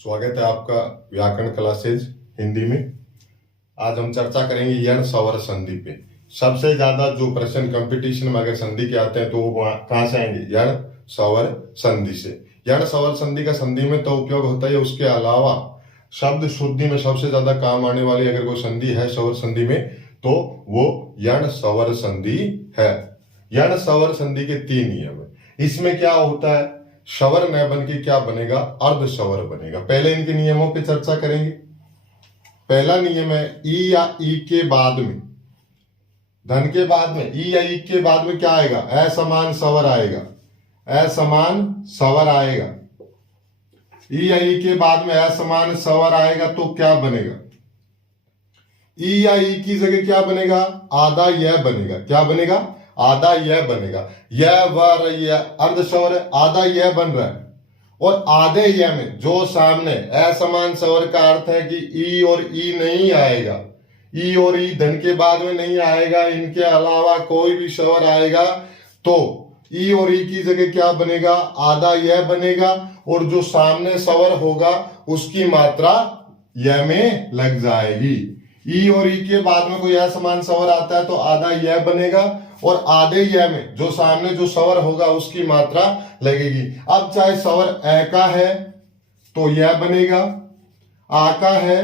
स्वागत है आपका व्याकरण क्लासेज हिंदी में। आज हम चर्चा करेंगे यण स्वर संधि पे। सबसे ज्यादा जो प्रश्न कंपटीशन में अगर संधि के आते हैं तो वो कहाँ से आएंगे? यण स्वर संधि से। यण स्वर संधि का संधि में तो उपयोग होता है, उसके अलावा शब्द शुद्धि में सबसे ज्यादा काम आने वाली अगर कोई संधि है स्वर संधि में तो वो यण स्वर संधि है। यण स्वर संधि के 3 नियम है। इसमें क्या होता है? स्वर न बन के क्या बनेगा? अर्ध स्वर बनेगा। पहले इनके नियमों पे चर्चा करेंगे। पहला नियम है ई या ई के बाद में, धन के बाद में ई या ई के बाद में क्या आएगा? असमान स्वर आएगा। असमान स्वर आएगा। ई या ई के बाद में असमान स्वर आएगा तो क्या बनेगा? ई या ई की जगह क्या बनेगा? आधा यह बनेगा। क्या बनेगा? आधा यह बनेगा। यह व यह अर्ध स्वर है, आधा यह बन रहा है। और आधे यह में जो सामने असमान स्वर का अर्थ है कि ई और ई नहीं आएगा। ई और ई धन के बाद में नहीं आएगा, इनके अलावा कोई भी स्वर आएगा तो ई और ई की जगह क्या बनेगा? आधा यह बनेगा और जो सामने स्वर होगा उसकी मात्रा यह में लग जाएगी। ई और ई के बाद में कोई असमान स्वर आता है तो आधा यह बनेगा और आधे यह में जो सामने जो स्वर होगा उसकी मात्रा लगेगी। अब चाहे स्वर ए का है तो यह बनेगा, आ का है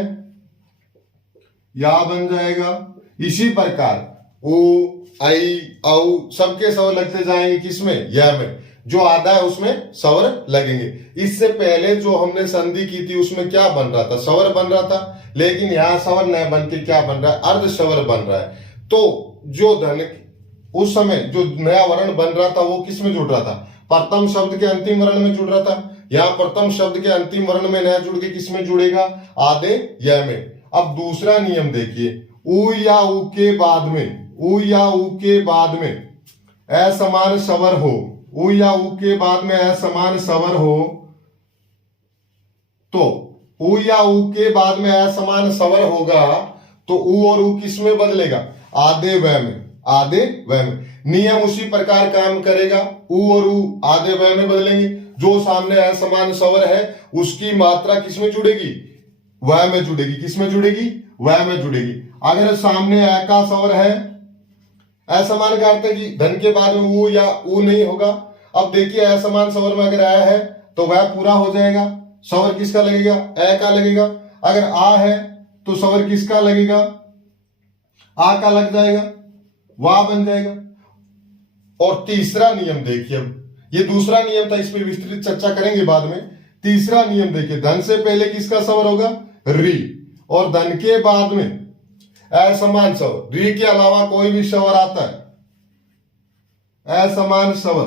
या बन जाएगा। इसी प्रकार उ आई औ सबके स्वर लगते जाएंगे किसमें? यह में। जो आधा है उसमें स्वर लगेंगे। इससे पहले जो हमने संधि की थी उसमें क्या बन रहा था? स्वर बन रहा था, लेकिन यहां स्वर न बन के क्या बन रहा है? अर्ध स्वर बन रहा है। तो जो धन उस समय जो नया वर्ण बन रहा था वो किस में जुड़ रहा था? प्रथम शब्द के अंतिम वर्ण में जुड़ रहा था। यहाँ प्रथम शब्द के अंतिम वर्ण में नया जुड़ के किस में जुड़ेगा? आधे यह में। अब दूसरा नियम देखिए, उ या उ के बाद में, उ या उ के बाद में असमान स्वर हो, उ या उ के बाद में असमान स्वर हो तो उ या उ के बाद में असमान स्वर होगा तो उ और उ किस में बदलेगा? आधे व में। आधे व में। नियम उसी प्रकार काम करेगा। उ और उ आधे व में बदलेंगे। जो सामने असमान स्वर है उसकी मात्रा किस में जुड़ेगी? व में जुड़ेगी। किस में जुड़ेगी? व में जुड़ेगी। अगर सामने अ का स्वर है, असमान का अर्थ है कि धन के बाद में उ या उ नहीं होगा। अब देखिए असमान स्वर में अगर आ है तो वह पूरा हो जाएगा। स्वर किसका लगेगा? ए का लगेगा। अगर आ है तो स्वर किसका लगेगा? आ का लग जाएगा, वाह बन जाएगा। और तीसरा नियम देखिए, ये दूसरा नियम था, इस पर विस्तृत चर्चा करेंगे बाद में। तीसरा नियम देखिए, धन से पहले किसका स्वर होगा? री। और धन के बाद में असमान स्वर, री के अलावा कोई भी स्वर आता है असमान स्वर,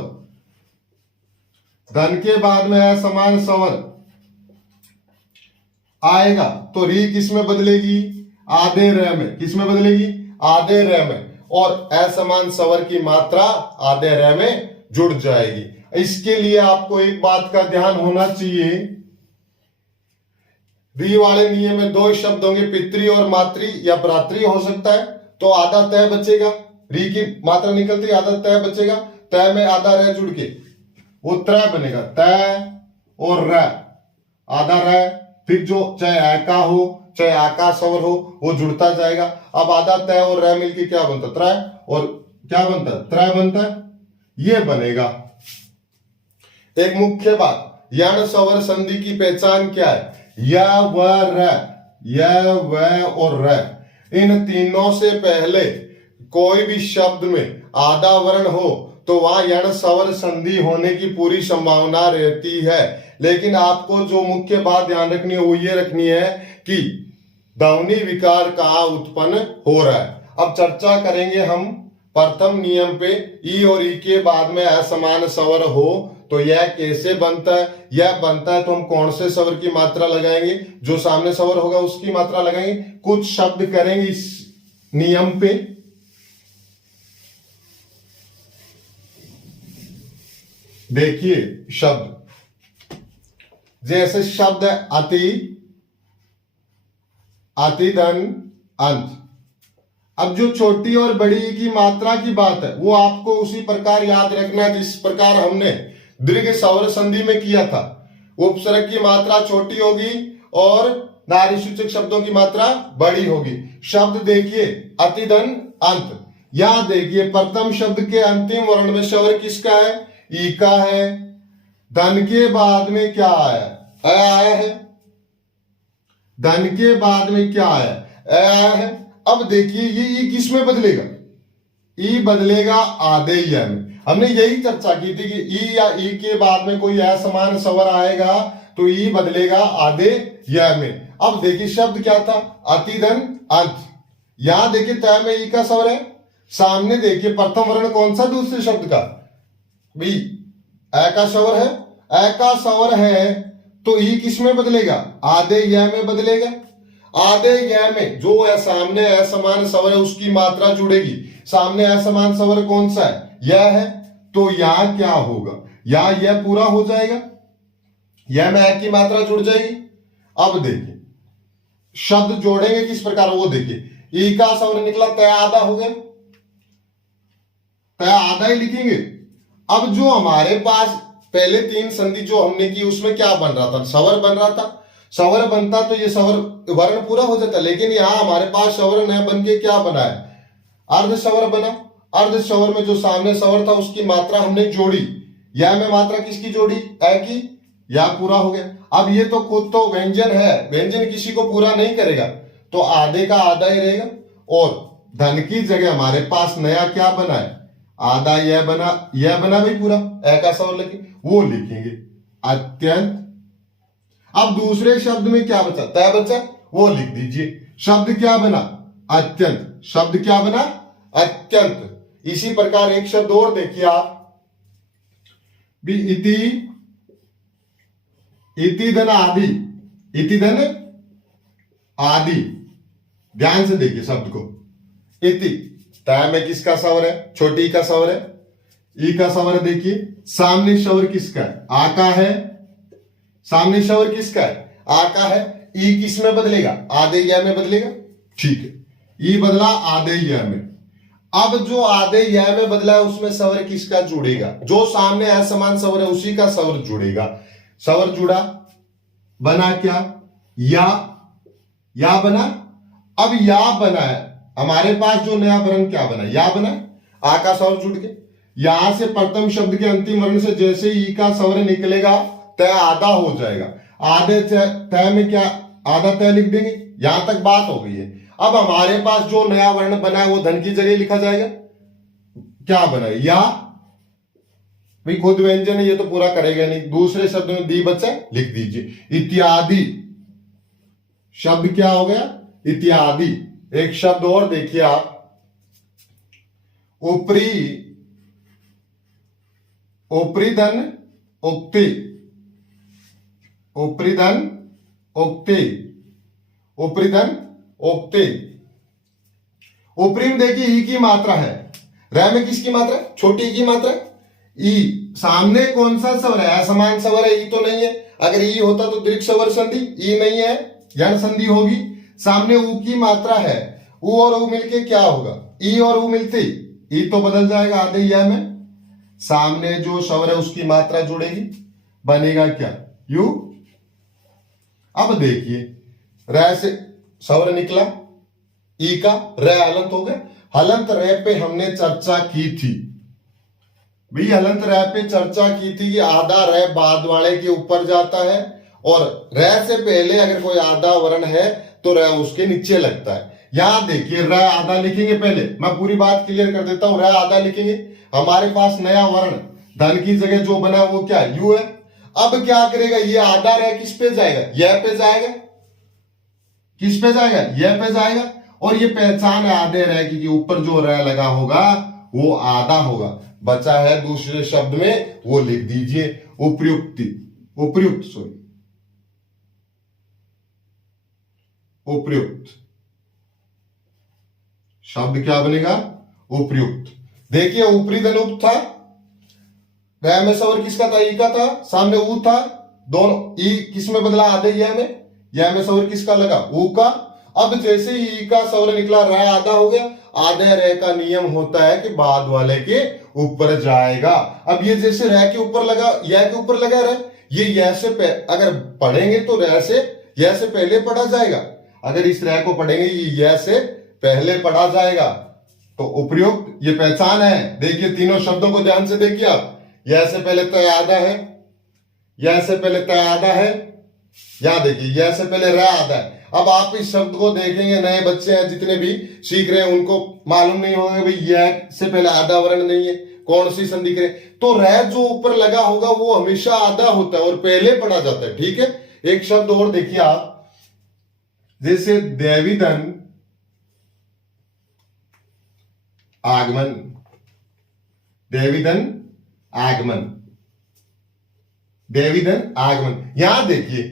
धन के बाद में असमान स्वर आएगा तो री किस में बदलेगी? आधे र में। किस में बदलेगी? आधे र में। और असमान स्वर की मात्रा आधे र में जुड़ जाएगी। इसके लिए आपको एक बात का ध्यान होना चाहिए, री वाले नियम में 2 शब्द होंगे, पितृ और मातृ या भ्रातृ हो सकता है तो आधा तय बचेगा। री की मात्रा निकलती आधा तय बचेगा। तय में आधा र जुड़ के वो त्रय बनेगा। तय और र, आधा र, फिर जो चाहे आ का हो चाहे आका स्वर हो वो जुड़ता जाएगा। अब आधा तय और र मिलके क्या बनता? त्रय। और क्या बनता? त्रय बनता है। ये बनेगा। एक मुख्य बात, यण स्वर संधि की पहचान क्या है? य व र, य व और र, इन तीनों से पहले कोई भी शब्द में आधा वर्ण हो तो वहां यण स्वर संधि होने की पूरी संभावना रहती है। लेकिन आपको जो मुख्य बात ध्यान रखनी है वो ये रखनी है कि ध्वनि विकार कहाँ उत्पन्न हो रहा है। अब चर्चा करेंगे हम प्रथम नियम पे, ई और ई के बाद में असमान स्वर हो तो यह कैसे बनता है? यह बनता है तो हम कौन से स्वर की मात्रा लगाएंगे? जो सामने स्वर होगा उसकी मात्रा लगाएंगे। कुछ शब्द करेंगे इस नियम पे। देखिए शब्द, जैसे शब्द है अति, अतिधन, अंत। अब जो छोटी और बड़ी की मात्रा की बात है वो आपको उसी प्रकार याद रखना है जिस प्रकार हमने दीर्घ स्वर संधि में किया था। उपसर्ग की मात्रा छोटी होगी और नारीसूचक शब्दों की मात्रा बड़ी होगी। शब्द देखिए अतिधन अंत। यहां देखिए प्रथम शब्द के अंतिम वर्ण में स्वर किसका है? ई का है। धन के बाद में क्या आया? अ आया है। धन के बाद में क्या आया? अ आया है। अब देखिए ये ई किस में बदलेगा? ई बदलेगा आधे या में। हमने यही चर्चा की थी कि ई या ई के बाद में कोई असमान स्वर आएगा तो ई बदलेगा आधे या में। अब देखिए शब्द क्या था? अतिधन अंत। यहां देखिए तय में ई का स्वर है। सामने देखिए प्रथम वर्ण कौन सा दूसरे शब्द का? बी। अ का स्वर है। अ का स्वर है तो ई किस में बदलेगा? आधे या में बदलेगा। आधे या में जो है सामने असमान स्वर है उसकी मात्रा जुड़ेगी। सामने असमान स्वर कौन सा है? यह है। तो यहां क्या होगा? यहां यह पूरा हो जाएगा, यह में अ की मात्रा जुड़ जाएगी। अब देखिए शब्द जोड़ेंगे किस प्रकार, वो देखिए। ई का स्वर निकला, तय आधा हो गया, तय आधा ही लिखेंगे। अब जो हमारे पास पहले तीन संधि जो हमने की उसमें क्या बन रहा था? स्वर बन रहा था। स्वर बनता तो ये स्वर वर्ण पूरा हो जाता, लेकिन यहां हमारे पास स्वर न बन के क्या बना है? अर्ध स्वर बना। अर्ध स्वर में जो सामने स्वर था उसकी मात्रा हमने जोड़ी। या में मात्रा किसकी जोड़ी? अ की। या पूरा हो गया। अब ये तो खुद तो व्यंजन है, व्यंजन किसी को पूरा नहीं करेगा, तो आधे का आधा ही रहेगा। और धन की जगह हमारे पास नया क्या बना है? आधा यह बना भाई पूरा। अ का स्वर लगे वो लिखेंगे अत्यंत। अब दूसरे शब्द में क्या बचा? तय बचा, वो लिख दीजिए। शब्द क्या बना? अत्यंत। शब्द क्या बना? अत्यंत। इसी प्रकार एक शब्द और देखिए आप भी, इति धन आदि। इति धन आदि। ध्यान से देखिए शब्द को। इति तय में किसका स्वर है? छोटी का स्वर है। ई का स्वर देखिए। सामने स्वर किसका है? आ का है। सामने स्वर किसका है? आ का है। ई किस में बदलेगा? आधे या में बदलेगा। ठीक है, ई बदला आधे या में। अब जो आधे या में बदला है उसमें स्वर किसका जुड़ेगा? जो सामने असमान स्वर है उसी का स्वर जुड़ेगा। स्वर जुड़ा, बना क्या? या बना। अब या बना है, हमारे पास जो नया वर्ण क्या बना? या बना। आ का स्वर जुड़ के यहां से प्रथम शब्द के अंतिम वर्ण से जैसे ई का स्वर निकलेगा तय आधा हो जाएगा। आधे तय में क्या? आधा तय लिख देंगे। यहां तक बात हो गई है। अब हमारे पास जो नया वर्ण बना है वो धन की जगह लिखा जाएगा। क्या बना? या भाई खुद व्यंजन है, ये तो पूरा करेगा नहीं। दूसरे शब्द में दी बचा, लिख दीजिए इत्यादि। शब्द क्या हो गया? इत्यादि। एक शब्द और देखिए आप, ऊपरी। ऊपरी धन उक्ति। ऊपरी धन उक्ति। ऊपरी धन उक्ति। ऊपरी में देखिए ई की मात्रा है। रह में किसकी मात्रा? छोटी ई की मात्रा। ई सामने कौन सा स्वर है? असमान स्वर है, ई तो नहीं है। अगर ई होता तो दीर्घ स्वर संधि, ई नहीं है, यण संधि होगी। सामने ऊ की मात्रा है। ऊ और ऊ मिलके क्या होगा? ई और ऊ मिलते ई तो बदल जाएगा आधे या में। सामने जो स्वर है उसकी मात्रा जुड़ेगी, बनेगा क्या? यू। अब देखिए र से स्वर निकला, ई का, र हलंत हो गया। हलंत र पे हमने चर्चा की थी भाई, हलंत र पे चर्चा की थी कि आधा र बाद वाले के ऊपर जाता है और र से पहले अगर कोई आधा वर्ण है तो र उसके नीचे लगता है। यहां देखिए र आधा लिखेंगे। पहले मैं पूरी बात क्लियर कर देता हूं। र आधा लिखेंगे, हमारे पास नया वर्ण धन की जगह जो बना वो क्या? यू है। अब क्या करेगा? ये आधा र किस पे जाएगा? यह पे जाएगा। किस पे जाएगा? यह पे जाएगा। और ये पहचान है आधे र की, ऊपर जो र लगा होगा वो आधा होगा। बचा है दूसरे शब्द में, वो लिख दीजिए उपयुक्ति। उपयुक्त, सॉरी, उपयुक्त। शब्द क्या बनेगा? उपयुक्त। देखिए ऊपरी धनुक्त था, वह में स्वर किसका था? ई का था। सामने ऊ था, दोनों ई किस में बदला? आधे या में। या में स्वर किसका लगा? ऊ का। अब जैसे ही ई का स्वर निकला र आधा हो गया। आधे र का नियम होता है कि बाद वाले के ऊपर जाएगा। अब ये जैसे र के ऊपर लगा, या के ऊपर लगा र, ये य से अगर पढ़ेंगे तो र से य से पहले पढ़ा जाएगा। अगर इस र को पढ़ेंगे ये य से पहले पढ़ा जाएगा। तो उपयुक्त ये पहचान है। देखिए तीनों शब्दों को ध्यान से देखिए आप। य से पहले तयादा है, य से पहले तयादा है, यहां देखिए य से पहले र आता है। अब आप इस शब्द को देखेंगे, नए बच्चे हैं जितने भी सीख रहे हैं उनको मालूम नहीं होगा भाई य से पहले आधा वर्ण नहीं है, कौन सी संधि करें। तो र जो ऊपर लगा होगा वो हमेशा आधा होता है और पहले पढ़ा जाता है। ठीक है, एक शब्द और देखिए आप, जैसे देवीधन आगमन, देवीधन आगमन, देवीधन आगमन। यहां देखिए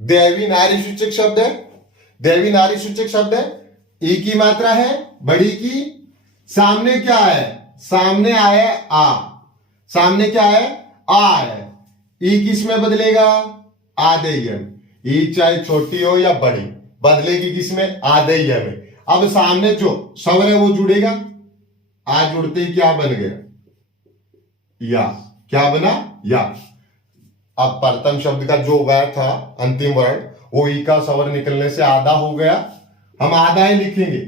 देवी नारी सूचक शब्द है, देवी नारी सूचक शब्द है, ई की मात्रा है बड़ी की, सामने क्या है, सामने आया आ, सामने क्या है आ है। ई किस में बदलेगा, आदेय में। ई चाहे छोटी हो या बड़ी बदलेगी किस में, आदेय में। अब सामने जो स्वर है वो जुड़ेगा, आ जुड़ते ही क्या बन गया, या। क्या बना, या। अब प्रथम शब्द का जो वह था अंतिम वर्ण वो ई का स्वर निकलने से आधा हो गया, हम आधा ही लिखेंगे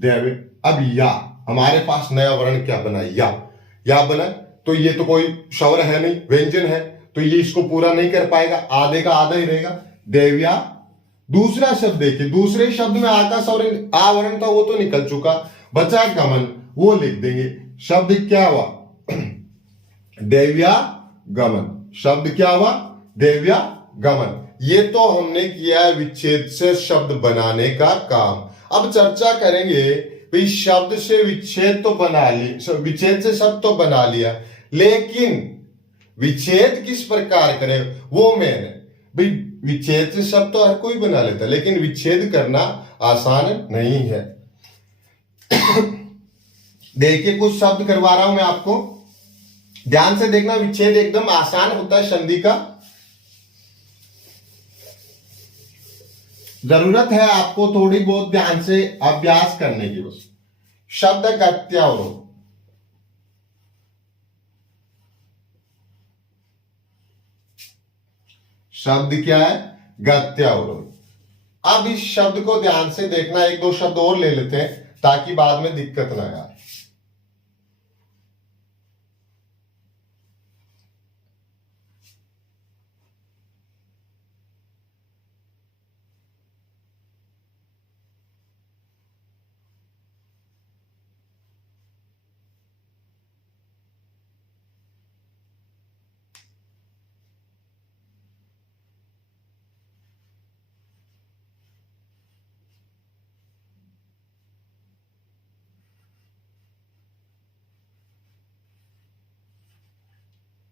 देव। अब या, हमारे पास नया वर्ण क्या बना, या बना। तो ये तो कोई स्वर है नहीं, व्यंजन है, तो ये इसको पूरा नहीं कर पाएगा, आधे का आधा ही रहेगा, देव्या। दूसरा शब्द देखिए, दूसरे शब्द में आ का स्वर आ वर्ण था वो तो निकल चुका, बचा गमन, वो लिख देंगे। शब्द क्या हुआ, देव्या गमन। शब्द क्या हुआ, देव्या गमन। ये तो हमने किया है विच्छेद से शब्द बनाने का काम। अब चर्चा करेंगे भाई शब्द से विच्छेद तो बना ली, विच्छेद से शब्द तो बना लिया, लेकिन विच्छेद किस प्रकार करें वो मैंने भाई। विच्छेद से शब्द तो हर कोई बना लेता है, लेकिन विच्छेद करना आसान नहीं है। देखिए कुछ शब्द करवा रहा हूं मैं आपको, ध्यान से देखना। विच्छेद एकदम आसान होता है संधि का, जरूरत है आपको थोड़ी बहुत ध्यान से अभ्यास करने की बस। शब्द गत्यावरोध, शब्द क्या है, गत्यावरोध। अब इस शब्द को ध्यान से देखना, एक दो शब्द और ले लेते हैं ताकि बाद में दिक्कत ना आए।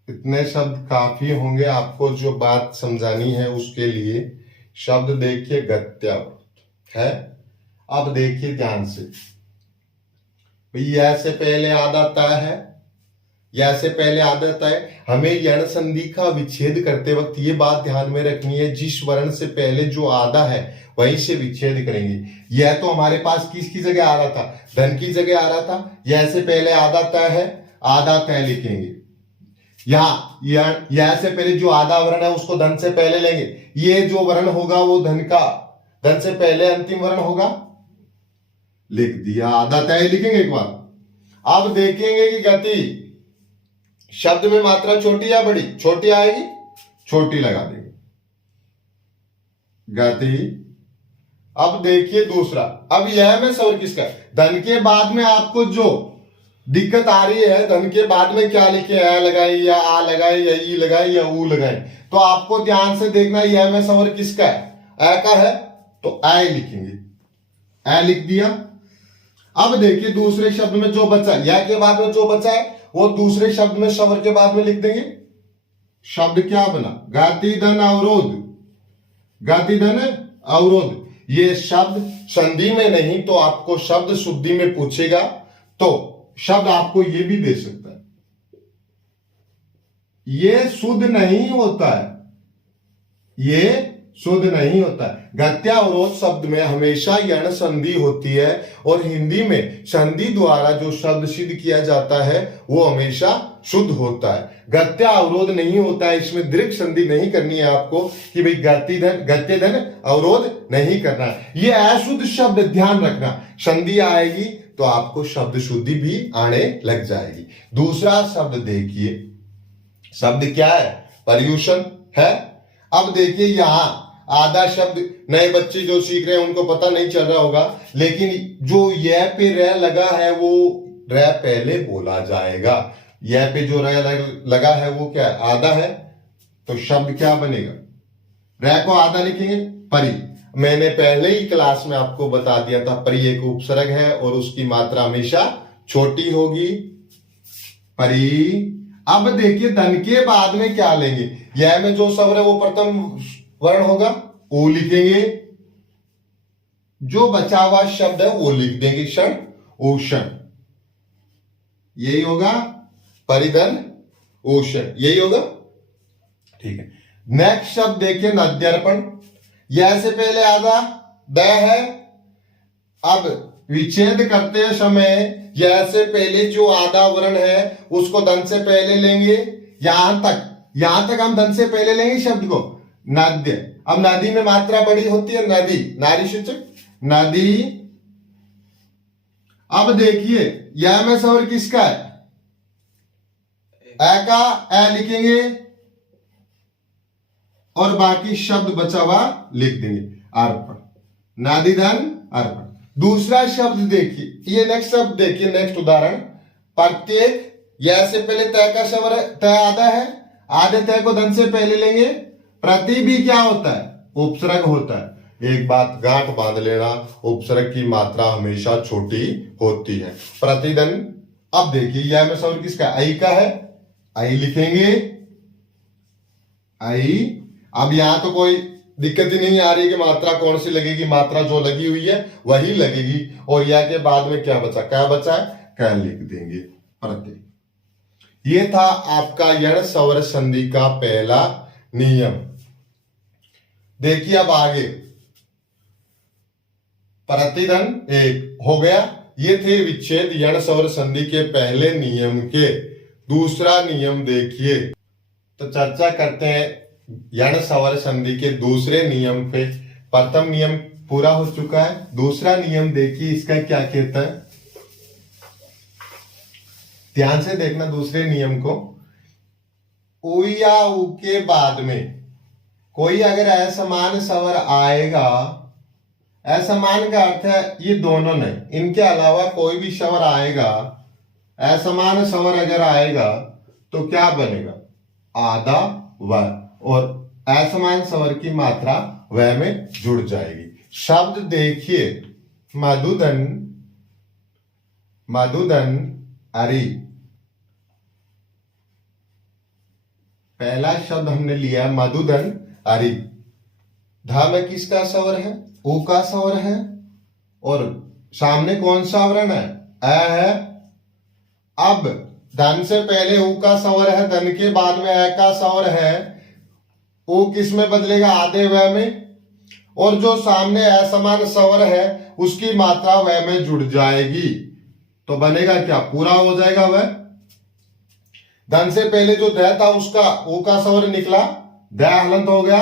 इतने शब्द काफी होंगे आपको जो बात समझानी है उसके लिए। शब्द देखिए गत्यावरोध है। अब देखिए ध्यान से, यह से पहले आधा तय है, यह से पहले आधा तय। हमें यण संधि का विच्छेद करते वक्त ये बात ध्यान में रखनी है, जिस वर्ण से पहले जो आधा है वहीं से विच्छेद करेंगे। यह तो हमारे पास किसकी जगह आ रहा था, धन की जगह आ रहा था। यह से पहले आधा तय है, आधा तय लिखेंगे। यहाँ यह से पहले जो आधा वर्ण है उसको धन से पहले लेंगे। ये जो वर्ण होगा वो धन का, धन से पहले अंतिम वर्ण होगा, लिख दिया, आधा तय लिखेंगे एक बार। अब देखेंगे कि गति शब्द में मात्रा छोटी या बड़ी, छोटी आएगी, छोटी लगा देंगे गति। अब देखिए दूसरा, अब यह में स्वर किसका, धन के बाद में आपको जो दिक्कत आ रही है, धन के बाद में क्या लिखे, आ लगाई या आ लगाई या ई लगाई या ऊ लगाई, तो आपको ध्यान से देखना यह में स्वर किसका है, अ का है, तो अ लिखेंगे, अ लिख दिया। अब देखिए दूसरे शब्द में जो बचा, या के बाद में जो बचा है वो दूसरे शब्द में स्वर के बाद में लिख देंगे। शब्द क्या बना, गतिधन अवरोध, गतिधन अवरोध। ये शब्द संधि में नहीं तो आपको शब्द शुद्धि में पूछेगा तो शब्द आपको ये भी दे सकता है। ये शुद्ध नहीं होता है, ये शुद्ध नहीं होता। गत्यावरोध शब्द में हमेशा यण संधि होती है और हिंदी में संधि द्वारा जो शब्द सिद्ध किया जाता है वो हमेशा शुद्ध होता है। गत्या अवरोध नहीं होता है, इसमें दीर्घ संधि नहीं करनी है आपको कि भाई गत्य धन अवरोध नहीं करना। ये अशुद्ध शब्द ध्यान रखना, संधि आएगी तो आपको शब्द शुद्धि भी आने लग जाएगी। दूसरा शब्द देखिए, शब्द क्या है? पर्यूषण है। अब देखिए यहां आधा शब्द नए बच्चे जो सीख रहे हैं उनको पता नहीं चल रहा होगा, लेकिन जो यह पे रह लगा है वो रह पहले बोला जाएगा। यह पे जो रह लगा है वो क्या है? आधा है। तो शब्द क्या बनेगा? रह को आधा लिखेंगे परी। मैंने पहले ही क्लास में आपको बता दिया था, परी एक उपसर्ग है और उसकी मात्रा हमेशा छोटी होगी। परी। अब देखिए धन के बाद में क्या लेंगे? यह में जो स्वर है वो प्रथम वर्ण होगा, ओ लिखेंगे। जो बचा हुआ शब्द है वो लिख देंगे क्षण, ओषण। यही होगा परिधन ओषण, यही होगा। ठीक है। नेक्स्ट शब्द देखिए नद्यर्पण। यह से पहले आधा द है। अब विच्छेद करते समय यह से पहले जो आधा वर्ण है उसको धन से पहले लेंगे। यहां तक हम धन से पहले लेंगे शब्द को नद्य। अब नदी में मात्रा बड़ी होती है, नदी नारी सूचक नदी। अब देखिए यह में स्वर किसका है? ए का, ए लिखेंगे और बाकी शब्द बचा हुआ लिख देंगे। अर्पण, नादी धन अर्पण। दूसरा शब्द देखिए, ये नेक्स्ट शब्द देखिए, नेक्स्ट उदाहरण। प्रत्येक, यह से पहले तय का स्वर है, तय आधा है, आधे तय को धन से पहले लेंगे। प्रति भी क्या होता है? उपसर्ग होता है। एक बात गांठ बांध लेना, उपसर्ग की मात्रा हमेशा छोटी होती है। प्रतिधन। अब देखिए यह में स्वर किसका? आई का है, आई लिखेंगे आई। अब यहां तो कोई दिक्कत ही नहीं आ रही कि मात्रा कौन सी लगेगी, मात्रा जो लगी हुई है वही लगेगी। और यह के बाद में क्या बचा? क्या बचा है? क्या लिख देंगे प्रत्येक। ये था आपका यण स्वर संधि का पहला नियम। देखिए अब आगे प्रतिधन एक हो गया। ये थे विच्छेद यण स्वर संधि के पहले नियम के। दूसरा नियम देखिए, तो चर्चा करते हैं यण स्वर संधि के दूसरे नियम पे। प्रथम नियम पूरा हो चुका है, दूसरा नियम देखिए इसका क्या कहता है। ध्यान से देखना दूसरे नियम को। उ या उ के बाद में कोई अगर असमान स्वर आएगा, असमान का अर्थ है ये दोनों नहीं, इनके अलावा कोई भी स्वर आएगा, असमान स्वर अगर आएगा तो क्या बनेगा? आधा व, और असमान स्वर की मात्रा व में जुड़ जाएगी। शब्द देखिए मधुधन, मधुधन अरि। पहला शब्द हमने लिया मधुधन अरि। ध में किसका स्वर है? ऊ का स्वर है। और सामने कौन सा वर्ण है? अ है। अब धन से पहले ऊ का स्वर है, धन के बाद में अ का स्वर है। ऊ किस में बदलेगा? आधे व में। और जो सामने असमान स्वर है उसकी मात्रा व में जुड़ जाएगी तो बनेगा क्या? पूरा हो जाएगा वह। धन से पहले जो द था उसका ऊ का स्वर निकला, द हलंत हो गया,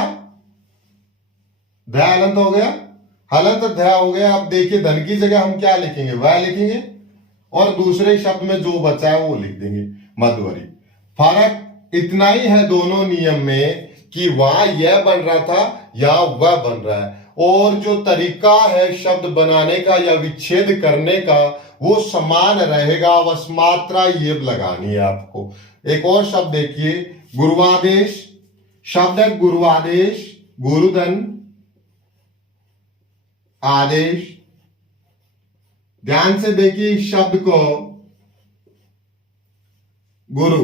द हलंत हो गया, हलंत ध हो गया। अब देखिए धन की जगह हम क्या लिखेंगे? वह लिखेंगे और दूसरे शब्द में जो बचा है वो लिख देंगे मधुवरी। फर्क इतना ही है दोनों नियम में कि वहां यह बन रहा था या वह बन रहा है, और जो तरीका है शब्द बनाने का या विच्छेद करने का वो समान रहेगा, बस मात्रा ये लगानी है आपको। एक और शब्द देखिए गुरुवादेश। शब्द है गुरुवादेश, गुरुधन आदेश। ध्यान से देखिए इस शब्द को, गुरु।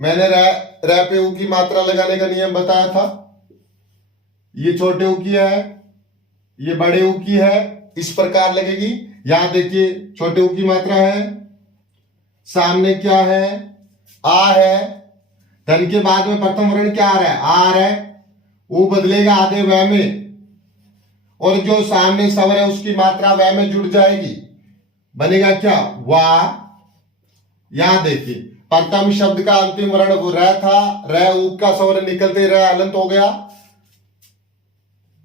मैंने र पे ऊ की मात्रा लगाने का नियम बताया था। ये छोटे ऊ की है, ये बड़े ऊ की है, इस प्रकार लगेगी। यहां देखिए छोटे ऊ की मात्रा है, सामने क्या है? आ है। धन के बाद में प्रथम वर्ण क्या आ रहा है? आ रहा है। ऊ बदलेगा आधे वह में, और जो सामने स्वर है उसकी मात्रा वह में जुड़ जाएगी, बनेगा क्या, वाह। यहां देखिए प्रथम शब्द का अंतिम वर्ण वो र था, र ऊ का स्वर निकलते र हलंत हो गया,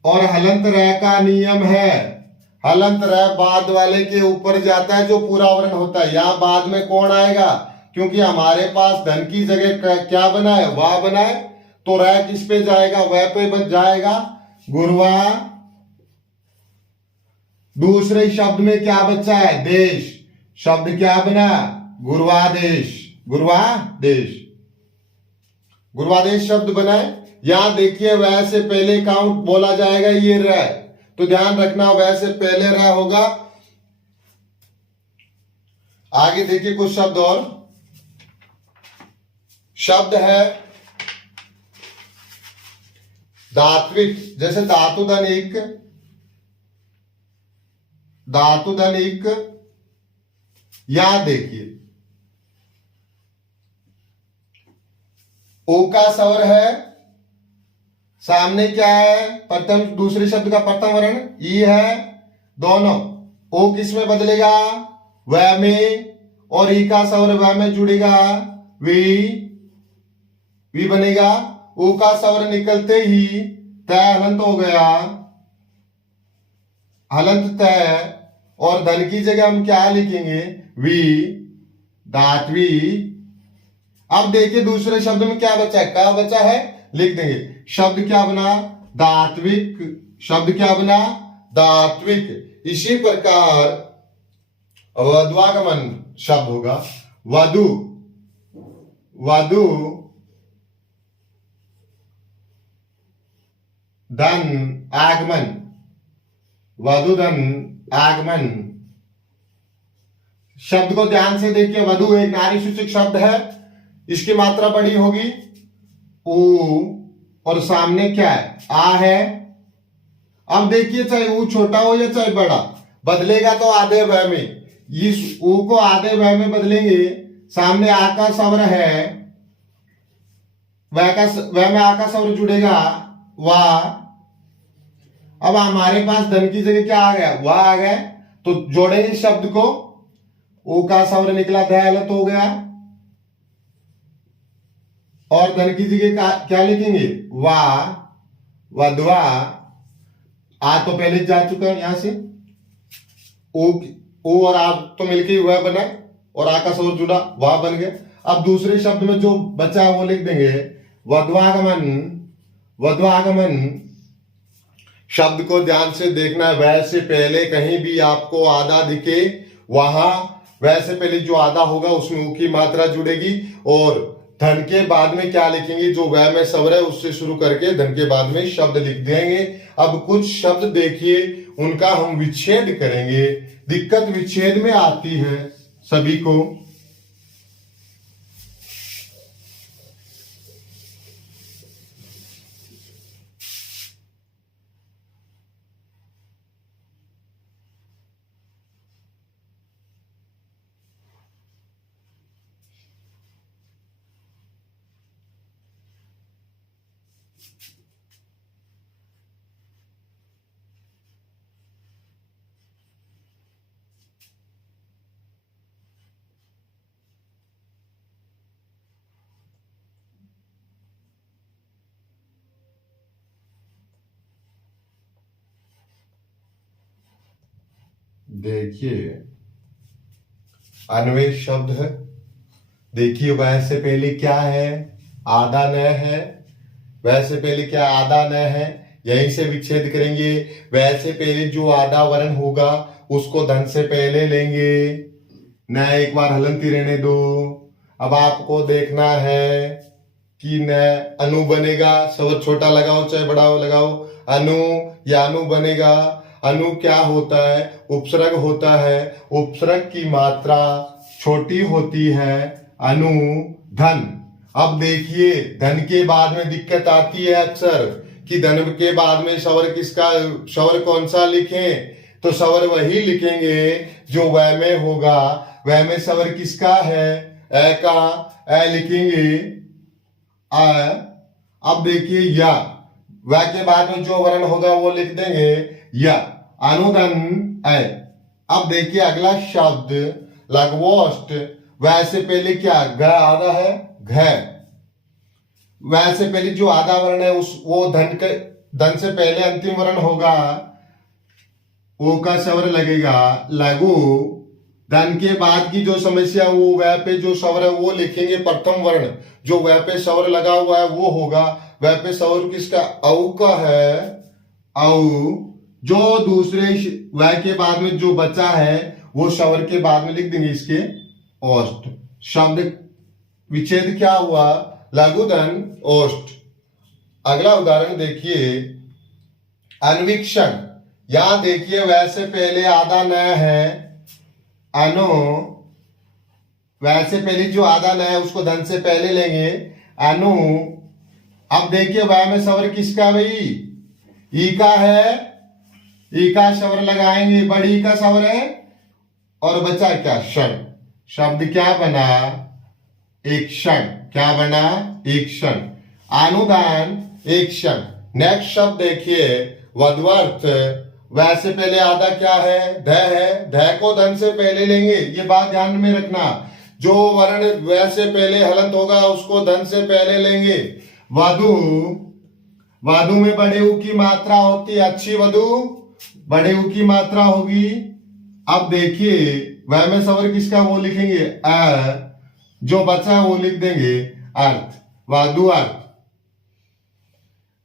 और हलंत र का नियम है, हलंत र बाद वाले के ऊपर जाता है जो पूरा वर्ण होता है। यहां बाद में कौन आएगा, क्योंकि हमारे पास धन की जगह क्या बना है, वाह बना है, तो र किस पे जाएगा, वह पे बच जाएगा, गुरवा। दूसरे शब्द में क्या बचा है, देश, शब्द क्या बना, गुरवादेश, गुरवादेश, गुरवादेश शब्द बना है। यहां देखिए वह से पहले काउंट बोला जाएगा ये र, तो ध्यान रखना वह से पहले र होगा। आगे देखिए कुछ शब्द और, शब्द है धात्विक, जैसे धातु धन एक, धातु धन एक। यहां देखिए ओ का स्वर है, सामने क्या है, प्रथम दूसरे शब्द का प्रथम वर्ण ई है, दोनों ओ किस में बदलेगा, वह में, और ई का स्वर वह में जुड़ेगा, वी, वी बनेगा। ओ का स्वर निकलते ही तय हलंत हो गया, हलंत तय, और धन की जगह हम क्या लिखेंगे, वी, धात्वी। अब देखिए दूसरे शब्द में क्या बचा है, क्या बचा है, लिख देंगे। शब्द क्या बना, धात्विक, शब्द क्या बना, धात्विक। इसी प्रकार वधुआगमन शब्द होगा, वधु, वधु धन आगमन, वधु धन आगमन। शब्द को ध्यान से देखिए, वधु एक नारी सूचक शब्द है, इसकी मात्रा बड़ी होगी, ऊ, और सामने क्या है, आ है। अब देखिए चाहे ऊ छोटा हो या चाहे बड़ा, बदलेगा तो आधे वह में, इस ऊ को आधे वह में बदलेंगे, सामने आ का स्वर है, वह में आ का स्वर जुड़ेगा, वाह। अब हमारे पास धन की जगह क्या आ गया, वाह आ गया, तो जोड़ेंगे शब्द को, ओ का स्वर निकला, दयालत हो गया, और धन की जगह क्या लिखेंगे, वाह, वधवा। आ तो पहले जा चुका है, यहां से ओ और आ तो मिलके वह बना, और आ का स्वर जुड़ा, वाह बन गया। अब दूसरे शब्द में जो बचा वो लिख देंगे, वधवागमन, वधवागमन। शब्द को ध्यान से देखना है, वह से पहले कहीं भी आपको आधा दिखे, वहां वह से पहले जो आधा होगा उसमें ऊ की मात्रा जुड़ेगी, और धन के बाद में क्या लिखेंगे, जो वह में स्वर है उससे शुरू करके धन के बाद में शब्द लिख देंगे। अब कुछ शब्द देखिए, उनका हम विच्छेद करेंगे, दिक्कत विच्छेद में आती है सभी को। देखिए अन्वेष शब्द है, देखिए वह से पहले क्या है, आधा न है, वह से पहले क्या आधा न है, यहीं से विच्छेद करेंगे। वह से पहले जो आधा वर्ण होगा उसको धन से पहले लेंगे, न एक बार हलंती रहने दो। अब आपको देखना है कि न अनु बनेगा, स्वर छोटा लगाओ चाहे बड़ा लगाओ, अनु या अनु बनेगा। अनु क्या होता है, उपसर्ग होता है, उपसर्ग की मात्रा छोटी होती है, अनु धन। अब देखिए धन के बाद में दिक्कत आती है अक्सर कि धन के बाद में स्वर किसका, स्वर कौन सा लिखें, तो स्वर वही लिखेंगे जो वह में होगा। वह में स्वर किसका है, ए का, ए लिखेंगे। अब देखिए या, व के बाद में जो वर्ण होगा वो लिख देंगे या। अनुदन ऐ। अब देखिए अगला शब्द लघवोष्ट। वैसे पहले क्या ग आधा है, घ। वैसे पहले जो आधा वर्ण है उस वो धन से पहले अंतिम वर्ण होगा, ओ का स्वर लगेगा लघु। धन के बाद की जो समस्या वो वह पे जो स्वर है वो लिखेंगे प्रथम वर्ण, जो वह पे स्वर लगा हुआ है वो होगा। वह पे स्वर किसका, औ का है, औ। जो दूसरे वह के बाद में जो बचा है वो स्वर के बाद में लिख देंगे इसके ओष्ठ। शब्द विच्छेद क्या हुआ, लघुधन ओष्ठ। अगला उदाहरण देखिए अन्वीक्षण। यहां देखिए वैसे पहले आधा न है अनु। वैसे पहले जो आधा न है उसको धन से पहले लेंगे अनु। अब देखिए वह में स्वर किसका भाई, ई का है, ई का स्वर लगाएंगे, बड़ी का स्वर है और बचा क्या क्षण। शब्द क्या बना, एक क्षण। क्या बना, एक क्षण। अनुदान एक क्षण। नेक्स्ट शब्द देखिए वधवर्थ। वैसे पहले आधा क्या है, ध है, ध को धन से पहले लेंगे, ये बात ध्यान में रखना। जो वर्ण वैसे पहले हलंत होगा उसको धन से पहले लेंगे। वधु, वधु में बड़े उ की मात्रा होती है, अच्छी वधु बड़े उ की मात्रा होगी। अब देखिए वह में स्वर किसका वो लिखेंगे अ, जो बचा है वो लिख देंगे अर्थ, वधु अर्थ।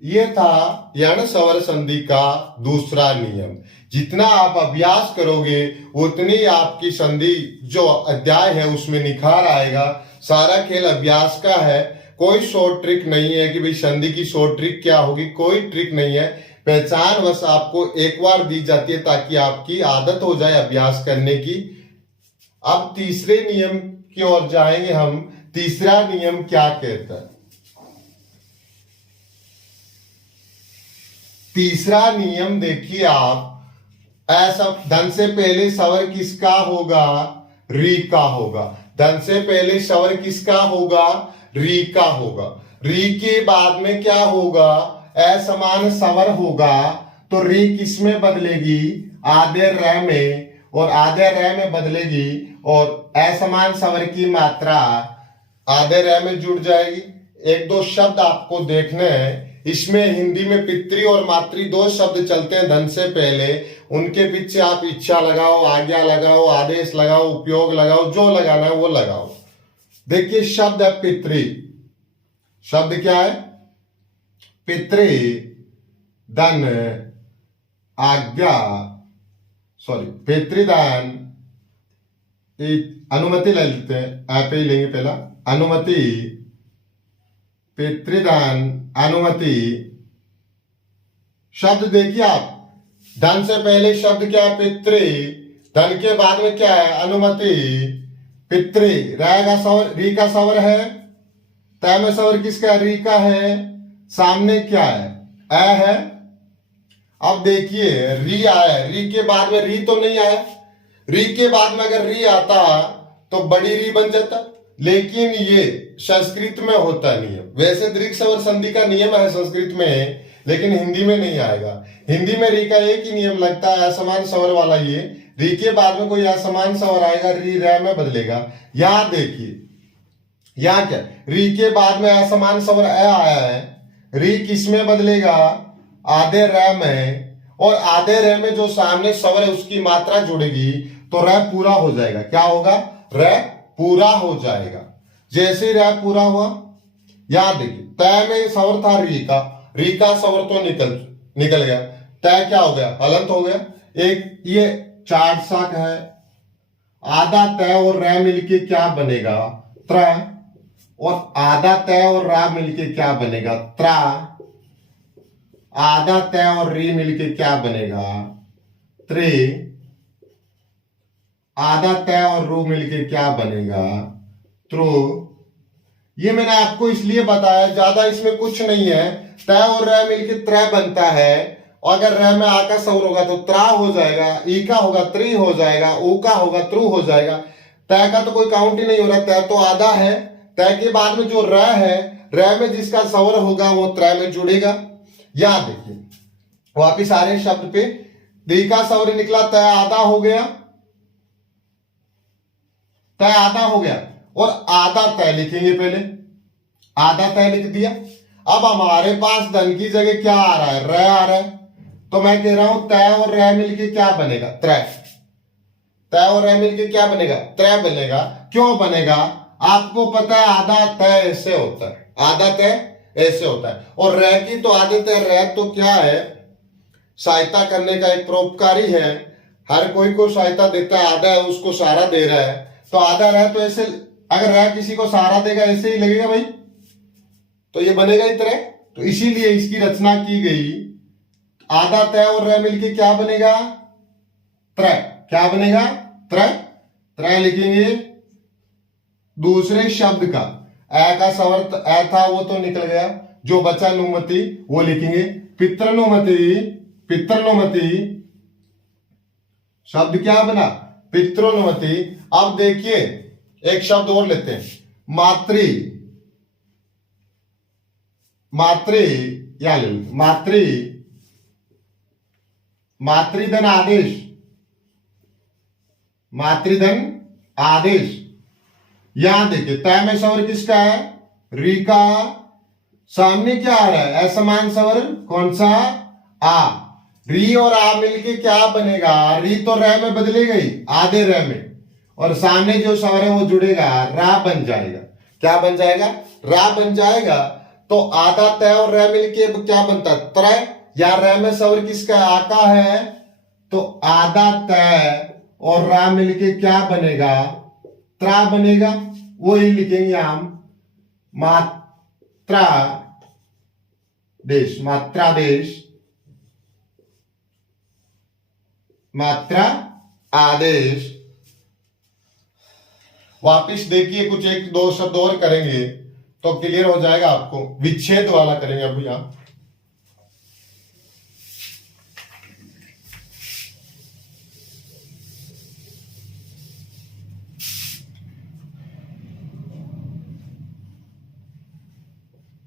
ये था यण स्वर संधि का दूसरा नियम। जितना आप अभ्यास करोगे उतनी आपकी संधि जो अध्याय है उसमें निखार आएगा। सारा खेल अभ्यास का है, कोई शॉर्ट ट्रिक नहीं है कि भाई संधि की शॉर्ट ट्रिक क्या होगी, कोई ट्रिक नहीं है। पहचान बस आपको एक बार दी जाती है ताकि आपकी आदत हो जाए अभ्यास करने की। अब तीसरे नियम की ओर जाएंगे हम। तीसरा नियम क्या कहता है, तीसरा नियम देखिए आप, ऐसा धन से पहले स्वर किसका होगा, री का होगा। धन से पहले स्वर किसका होगा, री का होगा। री के बाद में क्या होगा, असमान स्वर होगा। तो री किस में बदलेगी, आधे र में, और आधे र में बदलेगी और असमान स्वर की मात्रा आधे र में जुड़ जाएगी। एक दो शब्द आपको देखने हैं। इसमें हिंदी में पितृ और मातृ दो शब्द चलते हैं धन से पहले। उनके पीछे आप इच्छा लगाओ, आज्ञा लगाओ, आदेश लगाओ, उपयोग लगाओ, जो लगाना है वो लगाओ। देखिए शब्द है पितृ। शब्द क्या है, पितृ धन आज्ञा, सॉरी पितृदान, अनुमति ले लेते हैं, आप ही लेंगे पहला, अनुमति, पितृदान, अनुमति। शब्द देखिए आप, धन से पहले शब्द क्या है, पितृ। धन के बाद में क्या है, अनुमति। पितृ, रै का स्वर, री का स्वर है, तय में स्वर किसका, री का है। सामने क्या है, अ है। अब देखिए री आया, री के बाद में री तो नहीं आया। री के बाद में अगर री आता तो बड़ी री बन जाता, लेकिन ये संस्कृत में होता नहीं है। वैसे दीर्घ स्वर संधि का नियम है संस्कृत में, लेकिन हिंदी में नहीं आएगा। हिंदी में री का एक ही नियम लगता है, असमान स्वर वाला। ये री के बाद में कोई असमान स्वर आएगा, री रै में बदलेगा। यहां देखिए, यहां क्या, री के बाद में असमान स्वर अ आया है, री किस में बदलेगा, आधे रै में, और आधे रै में जो सामने स्वर है उसकी मात्रा जुड़ेगी तो रै पूरा हो जाएगा। क्या होगा, रै पूरा हो जाएगा। जैसे रै पूरा हुआ, यहां देखिए तय में स्वर था री का स्वर तो निकल गया। तय क्या हो गया, हलंत हो गया। एक ये चार साक है, आधा तय और रै मिलके क्या बनेगा, त्र। और आधा तय और रा मिलके क्या बनेगा, त्रा। आधा तय और री मिलके क्या बनेगा, त्रे। आधा तय और रू मिलके क्या बनेगा, त्रो। ये मैंने आपको इसलिए बताया, ज्यादा इसमें कुछ नहीं है। तय और रै मिलके त्रय बनता है, और अगर रै में आ का स्वर होगा तो त्रा हो जाएगा, ई का होगा त्रि हो जाएगा, ऊ का होगा त्रु हो जाएगा। तय का तो कोई काउंट ही नहीं हो रहा, तय तो आधा है। तय के बाद में जो र है, रै में जिसका स्वर होगा वो त्रय में जुड़ेगा। याद देखिए वापिस आ रहे हैं शब्द पे। री का सवर निकला, तय आधा हो गया, तय आधा हो गया और आधा तय लिखेंगे पहले, आधा तय लिख दिया। अब हमारे पास धन की जगह क्या आ रहा है, र आ रहा है, तो मैं कह रहा हूं तय और र मिलके क्या बनेगा, त्रय। तय और र मिलके क्या बनेगा, त्रय बनेगा। क्यों बनेगा, आपको पता है आधा तय ऐसे होता है, आधा तय ऐसे होता है, और र की तो आदत है, र तो क्या है, सहायता करने का एक परोपकारी है, हर कोई को सहायता देता है, आधा है उसको सहारा दे रहा है, तो आधा रह तो ऐसे, अगर रह किसी को सहारा देगा ऐसे ही लगेगा भाई, तो ये बनेगा ही तरह। तो इसीलिए इसकी रचना की गई, आधा तय और रह मिलके क्या बनेगा, त्रय। क्या बनेगा, त्रय। त्रय लिखेंगे दूसरे शब्द का, ए का स्वर ए था वो तो निकल गया, जो बचा नुमति वो लिखेंगे पितृनुमति। पितृनुमति शब्द क्या बना, पितृनुमति। अब देखिए एक शब्द और लेते हैं, मातृ। मातृ या ले मातृ, मातृधन आदेश, मातृधन आदेश। यहां देखिए तय में स्वर किसका है, री का, सामने क्या आ रहा है, असमान स्वर कौन सा, आ। री और आ मिलके क्या बनेगा, री तो रे में बदलेगा ही, आधे रे में, और सामने जो स्वर है वो जुड़ेगा, रा बन जाएगा। क्या बन जाएगा, रा बन जाएगा। तो आधा तय और रे मिलके क्या बनता है, त्रय। या रे में स्वर किसका, आ का है, तो आधा तय और रा मिलके क्या बनेगा, त्रा बनेगा। वही लिखेंगे हम, मात्रा देश, मात्रा देश, मात्रा आदेश। वापिस देखिए कुछ एक दो शब्द और करेंगे तो क्लियर हो जाएगा आपको। विच्छेद वाला करेंगे अब यहां,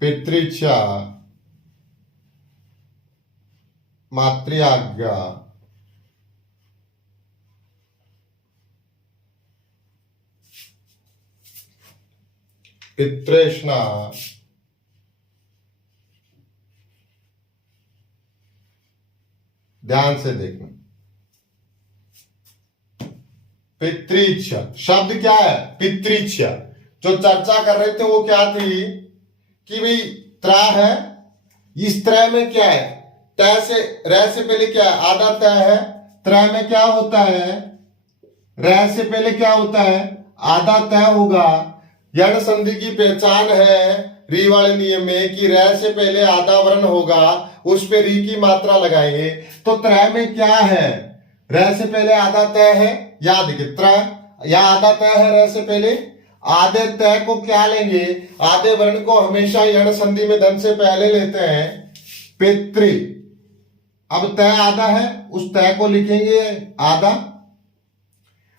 पितृच्छा, मातृआज्ञा, पितृष्णा, ध्यान से देखना, पितृच्छा शब्द क्या है, पितृच्छा। जो चर्चा कर रहे थे वो क्या थी कि भाई त्रा है, इस त्रय में क्या है, तय से रह से पहले क्या है, आधा तय है। त्रय में क्या होता है, रह से पहले क्या होता है, आधा तय होगा। यण संधि की पहचान है री वाले नियम में कि रह से पहले आधा वर्ण होगा, उस पे री की मात्रा लगाएंगे। तो त्रय में क्या है, रह से पहले आधा तय है, याद देखिए त्रय या आधा तय है, रह से पहले आधे तय को क्या लेंगे, आधे वर्ण को हमेशा यण संधि में धन से पहले लेते हैं, पितृ। अब तय आधा है, उस तय को लिखेंगे आधा।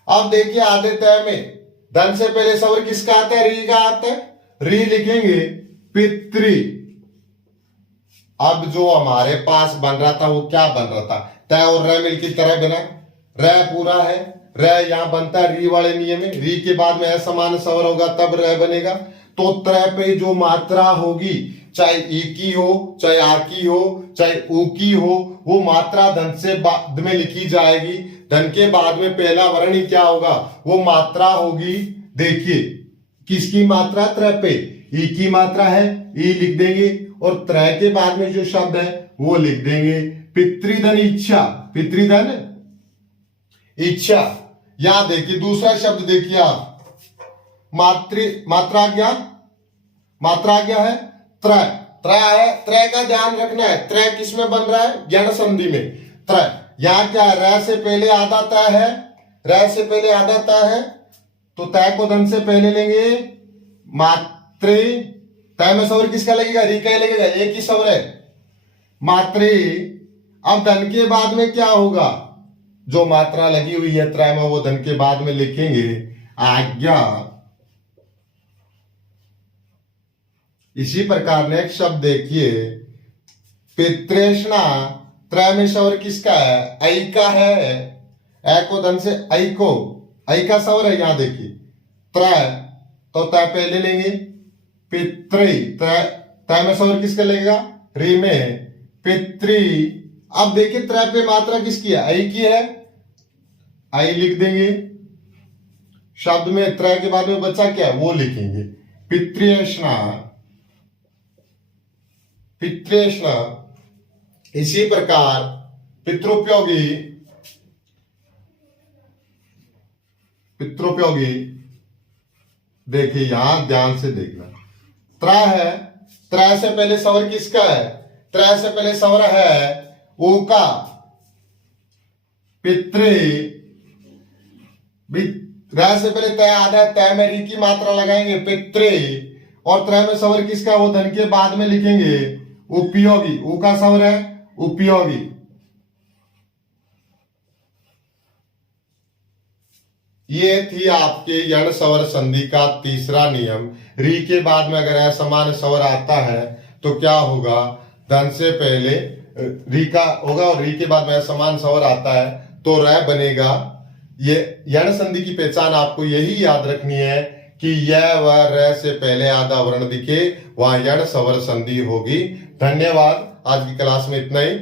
अब देखिए आधे तय में धन से पहले स्वर किसका आता है, री का आता है, री लिखेंगे पितृ। अब जो हमारे पास बन रहा था वो क्या बन रहा था, तय और र मिल की तरह बना, र पूरा है, र यहां बनता है री वाले नियम में, री के बाद में असमान स्वर होगा तब र बनेगा। तो त्रय पे जो मात्रा होगी, चाहे ई की हो, चाहे आ की हो, चाहे ऊ की हो, वो मात्रा धन से बाद में लिखी जाएगी। धन के बाद में पहला वर्ण ही क्या होगा, वो मात्रा होगी। देखिए किसकी मात्रा, त्रय पे ई की मात्रा है, ई लिख देंगे, और त्रय के बाद में जो शब्द है वो लिख देंगे पितृधन इच्छा, पितृधन इच्छा। यहां देखिए दूसरा शब्द देखिए आप, मात्राज्ञा, मात्राज्ञा है, त्रय, त्रय है, त्रय का ध्यान रखना है, त्रय किस में बन रहा है, ज्ञान संधि में। त्रय यहां क्या है, र से पहले आधा तय है, र से पहले आधा तय है, तो तय को धन से पहले लेंगे, मातृ। तय में स्वर किसका लगेगा, री का लगेगा, एक ही स्वर है, मातृ। अब धन के बाद में क्या होगा, जो मात्रा लगी हुई है त्रय में वो धन के बाद में लिखेंगे आज्ञा। इसी प्रकार नेक्स्ट शब्द देखिए, पितृष्णा, त्र में स्वर किसका है? ऐ का है। ऐ को धन से ऐ को, ऐ का स्वर है, यहां देखिए त्र, तो त्र पहले लेंगे। पितृ, त्र में स्वर किसका लगेगा? री में पितृ। अब देखिए त्र पे मात्रा किसकी है? ऐ की है, ऐ लिख देंगे। शब्द में त्र के बाद में बचा क्या है वो लिखेंगे, पितृष्णा, पितृष्णा। इसी प्रकार पितृपयोगी, पितृपयोगी, देखिए यहां ध्यान से देखना, त्र है, त्र से पहले स्वर किसका है? त्र से पहले स्वर है ओ का, पितृ, त्र से पहले तय आधा, तय में री की मात्रा लगाएंगे पितृ, और त्र में स्वर किसका? वो धन के बाद में लिखेंगे उपयोगी, ऊ का स्वर है उपयोगी। ये थी आपके यण स्वर संधि का तीसरा नियम। री के बाद में अगर असमान स्वर आता है तो क्या होगा? धन से पहले री का होगा और री के बाद में असमान स्वर आता है तो र बनेगा। ये यण संधि की पहचान आपको यही याद रखनी है कि यह व र से पहले आधा वर्ण दिखे, वहां यण स्वर संधि होगी। धन्यवाद। आज की क्लास में इतना ही।